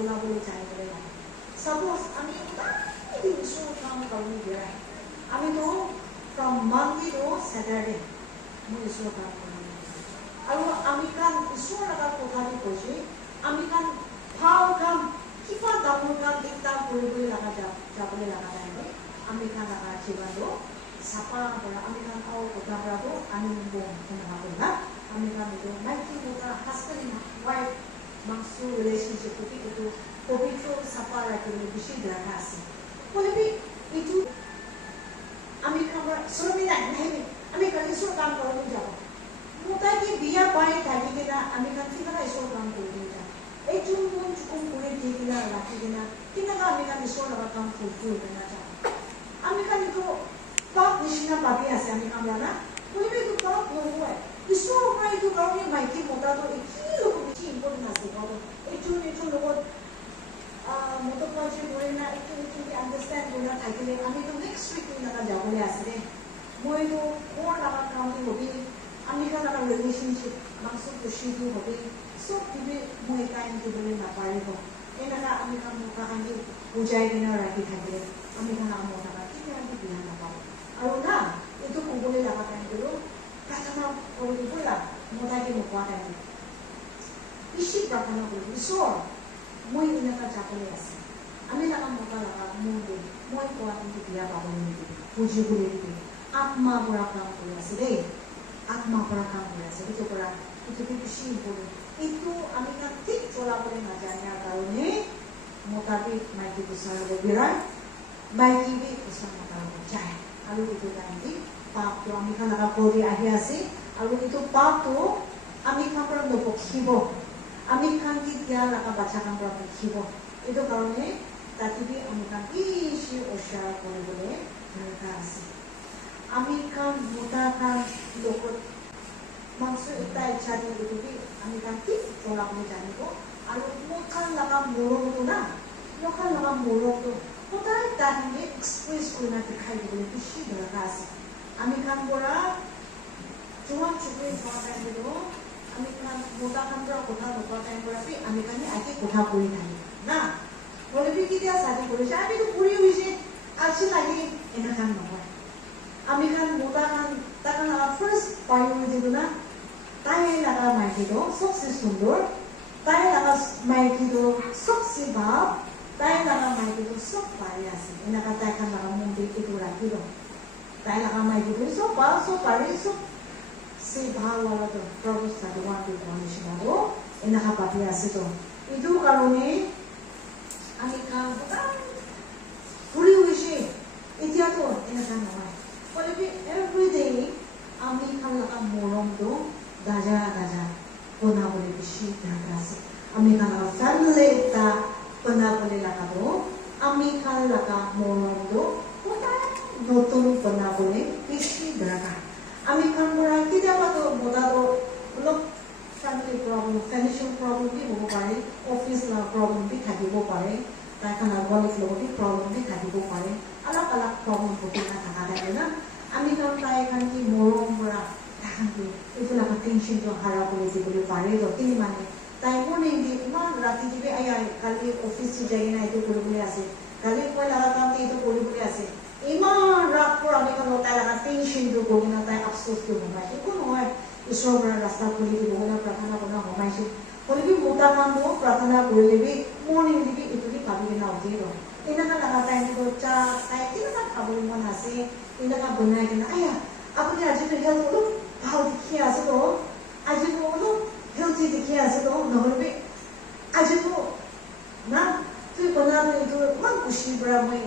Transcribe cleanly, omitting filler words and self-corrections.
চলাবলৈ জানিবলৈ লাগে সাপোজ আমি দিন ঈশ্বৰ কাম কৰিব বিৰাই আমিতো from Monday to Saturday মই ঈশ্বৰ কাম কৰিব আৰু আমি কাম ঈশ্বৰ লগত কথা কৈছে আমি কাম ভাল কাম কিবা ডাঙৰ কাম একটা কৰিবলৈ লগা যাবলৈ লগা নাই আমি কাম লগা জীৱনটো চাপা কৰা আমি কাম আৰু কথা কৰাটো আমি নহ'ব আমি কাম এইটো মাইকী মতা হাজবেণ্ড ৱাইফ মাংসু ৰিলেশ্যনশ্বিপটো এইটো পবিত্ৰ চাপা ৰাখিবলৈ বেছি দৰকাৰ আছে বোলে এইটো আমি কাম শ্ৰমিক নাহিবি আমি কালি ঈশ্বৰ কাম কৰিবলৈ যাব মোটাকে বিয়া পাই থাকি কিনা আমি কাম কিনা ঈশ্বৰ কাম কৰিবলৈ যাম এইটো মন চুকুম কৰি দি কিনা ৰাখি কিনা কিনা আমি কাম ঈশ্বৰ লগত কাম কৰিব নাযাওঁ আমি কালিতো পাপ নিচিনা পাপি আছে আমি কাম জানা বোলে এইটো পাপ নহয় ঈশ্বৰৰ পৰা এইটো কাৰণে মাইকী মতাটো কি লগত বেছি ইম্পৰ্টেণ্ট আছে এইটো লগত মতপাজি কৰি না এইটো আণ্ডাৰষ্টেণ্ড কৰি থাকিলে আমিতো নেক্সট উইক এনেকুৱা যাবলৈ আছে দেই মইতো মোৰ লগত কামটো হবি আমি লগত ৰিলেশ্যনশ্বিপ মাংস খুচিটো হবি চব দিবি মই টাইম দিবলৈ নাপাৰিব এনেকুৱা আমি কাম কাহানি বুজাই কিনে ৰাখি থাকিলে আমি কাম আমাৰ কেতিয়া আমি বিয়া নাপাওঁ আৰু না এইটো ক'বলৈ লগা টাইমটো প্ৰাৰ্থনা কৰি ব'লা মতাকে নোপোৱা টাইম বেছি প্ৰাৰ্থনা কৰিব ঈশ্বৰ মই এনেকুৱা যাবলৈ আছে আমি লগা মতা লগা মোৰ দেই মই কোৱা কিন্তু বিয়া পাবলৈ নিদিবি বুজিবলৈ দিবি আত্মা পৰা কাম কৰি আছে দেই আত্মা পৰা কাম কৰি আছে সেইটো পৰা এইটোকে বেছি ইম্পৰ্টেণ্ট এইটো আমি তাক ঠিক চলাবলৈ নাজানাৰ কাৰণে মতাবি মাইকী বিচাৰিব বিৰাট মাইকী বি ওচৰ মতাব যায় আৰু এইটো টাইমটি পাপটো আমি খানা কৰি আহি আছে আৰু এইটো পাপটো আমি খান পৰা নপক্ষিব আমি খান কি দিয়া লগা বাচ্চা কাম পৰা পক্ষিব এইটো কাৰণে তাতে আমি খান বেছি উচ্চাৰ কৰিবলৈ দৰকাৰ আছে আমি খান মোটা খান লগত মাংস এটা ইচ্ছা দি এইটোকে আমি খান ঠিক চলাবলৈ জানিব আৰু মোৰ খান লগা মৰমটো না মোৰ খান লগা মৰমটো সদায় তাতে এক্সপ্ৰেছ কৰি দেখাই দিবলৈ বেছি দৰকাৰ আছে আমি খান পৰা জোৱান চুকুৰি হোৱা টাইমটো আমি খান মোটা খান পৰা কথা নোপোৱা টাইম পৰা আমি খানে আজি কথা কৰি থাকিম না বোলে কেতিয়া চাদি কৰিছে আমিতো পুৰি হৈছে আজি লাগি এনেখান নহয় আমি খান মোটা খান তাক ফাৰ্ষ্ট প্ৰায়ৰিটিটো না তাই লগা মাইকীটো চবচে সুন্দৰ তাই লগা মাইকীটো চবচে ভাৱ তাই লগা মাইকীটো চব পাৰি আছে এনেকুৱা তাই খান লগা মন্দিৰ এইটো ৰাখিব তাই লগা মাইকীটো চব ভাল চব পাৰি চব সে ভাল লাগাতো প্ৰবস্থা তোমাকে নিচিনাও এনেকা পাতি আছে তো এইটো কাৰণে আমি কাম ঘূৰি হৈছে এতিয়াতো এনেকা নহয় বোলে এভৰিডে আমি খান লগা মৰমটো গাজা গাজা বনাবলৈ বেছি দৰকাৰ আছে আমি খান লগা ফেমিলি এটা বনাবলৈ লগাব আমি খান লগা মৰমটো সদায় নতুন বনাবলৈ বেছি দৰকাৰ আমি কাম কৰা কেতিয়াবাতো মতাটো অলপ ফেমিলি প্ৰব্লেম ফাইনেন্সিয়েল প্ৰব্লেম বি হ'ব পাৰে অফিচ প্ৰব্লেম বি থাকিব পাৰে তাই খানা গলিত লগতে প্ৰব্লেম বি থাকিব পাৰে অলপ অলপ প্ৰব্লেম ঘটি নাথাকা থাকে না আমি কাম তাই খান কি মৰম পৰা তাহাঁতি এইটো লগা টেনশ্যনটো হাৰা কৰি দিবলৈ পাৰে যতি মানে তাই মৰ্ণিং দি ইমান ৰাতি দিবি আই কালি অফিচ যাই কিনে এইটো কৰিবলৈ আছে কালি মই লগা কাম এইটো কৰিবলৈ আছে ইমান ৰাত পৰা আমি কাম তাই লগা টেনশ্যনটো কৰি না তাই আফচোচটো সোমাইছে একো নহয় ঈশ্বৰৰ পৰা ৰাস্তা খুলি দিব প্ৰাৰ্থনা কৰা সোমাইছে কৰিবি মোটা কামটো প্ৰাৰ্থনা কৰি দিবি মৰ্ণিং দিবি এইটো দি ভাবি কিনে উঠি ৰ এনেকুৱা লগা টাইমটো চাহ তাই কেনেকুৱা খাবলৈ মন আছে এনেকুৱা বনাই কিনে আয়া আপুনি আজিতো হেল্থ অলপ ভাল দেখি আছে তো আজিতো অলপ হেল্থি দেখি আছে তো নহ'লে আজিতো না তুই বনালে এইটো ইমান খুচিৰ পৰা মই